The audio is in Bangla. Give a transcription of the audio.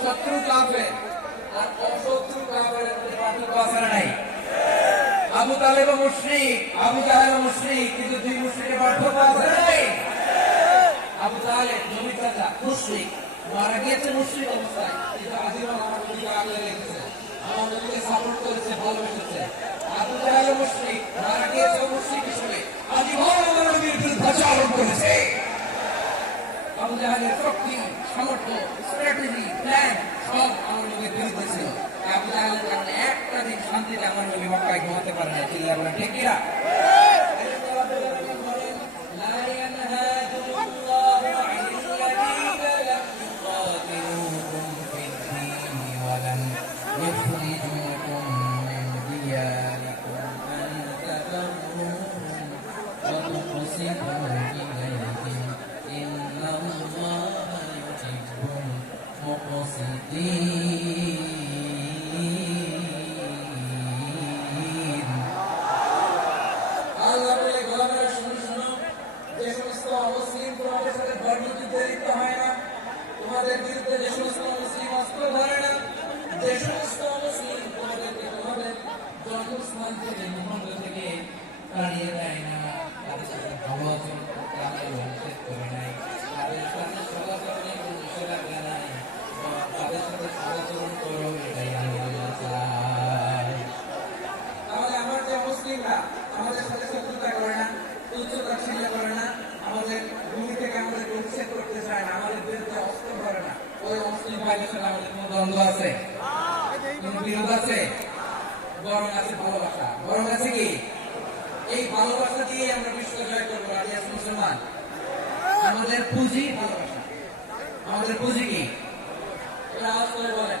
শত্রু কাফের আর অশত্রু কাফেরের মধ্যে পার্থক্য আছে না নাই? আবু তালেব মুশরিক, আবু জাহেল মুশরিক, কিন্তু দুই মুশরিকের পার্থক্য আছে না নাই? আবু তালেব নবীর চাচা মুশরিক, মারা গিয়েছে মুশরিক অবস্থায়, কিন্তু আজীবন আমার নবীকে আগলে রেখেছে, আমার নবীকে সাপোর্ট করেছে, ভালোবেসেছে। আবু জাহেল মুশরিক, মারা গিয়েছে মুশরিক হিসেবে, আজীবন আমার নবীর বিরুদ্ধে চালন করেছে। আবু জাহেলের শক্তি, সামর্থ্য, স্ট্র্যাটেজি, প্ল্যান সব আমার নবীর বিরুদ্ধে ছিল। আবু জাহেলের কারণে একটা দিন শান্তিতে আমার নবী মক্কায় ঘুমাতে পারে না। চিল্লায়া বলেন ঠিক কিনা? আল্লাহ বলে গোলামেরা শুনো শুনো, যে সমস্ত মুসলিম তোমাদের সাথে ধর্মযুদ্ধে লিপ্ত হয় না, তোমাদের বিরুদ্ধে যে সমস্ত মুসলিম অস্ত্র ধরে না, যে সমস্ত মুসলিম তোমাদেরকে তোমাদের জন্মস্থান থেকে মহল্ল থেকে তাড়িয়ে দেয় না, তাদের সাথে ভালো আচরণ করতে আমরা নিষেধ করে নাই, তাদের সাথে সদাচরণে কোনো নিষেধাজ্ঞা নাই, তাদের সাথে সদাচরণ করো, এটাই আমি বলতে চাই। তাহলে আমার যে মুসলিমরা আমাদের সাথে শত্রুতা করে না, তুচ্ছ-তাচ্ছিল্য করে না, আমাদের ভূমি থেকে আমাদের উচ্ছেদ করতে চায় না, আমাদের বিরুদ্ধে অস্ত্র ধরে না, ওই মুসলিম ভাইদের সাথে আমাদের কোনো দ্বন্দ্ব আছে? কোন বিরোধ আছে? বরং আছে ভালোবাসা। বরং আছে কি? এই ভালোবাসা দিয়ে আমরা বিশ্ব জয় করবো। রাজি আছি মুসলমান? আমাদের পুঁজি ভালোবাসা। আমাদের পুঁজি কি? আওয়াজ করে বলেন।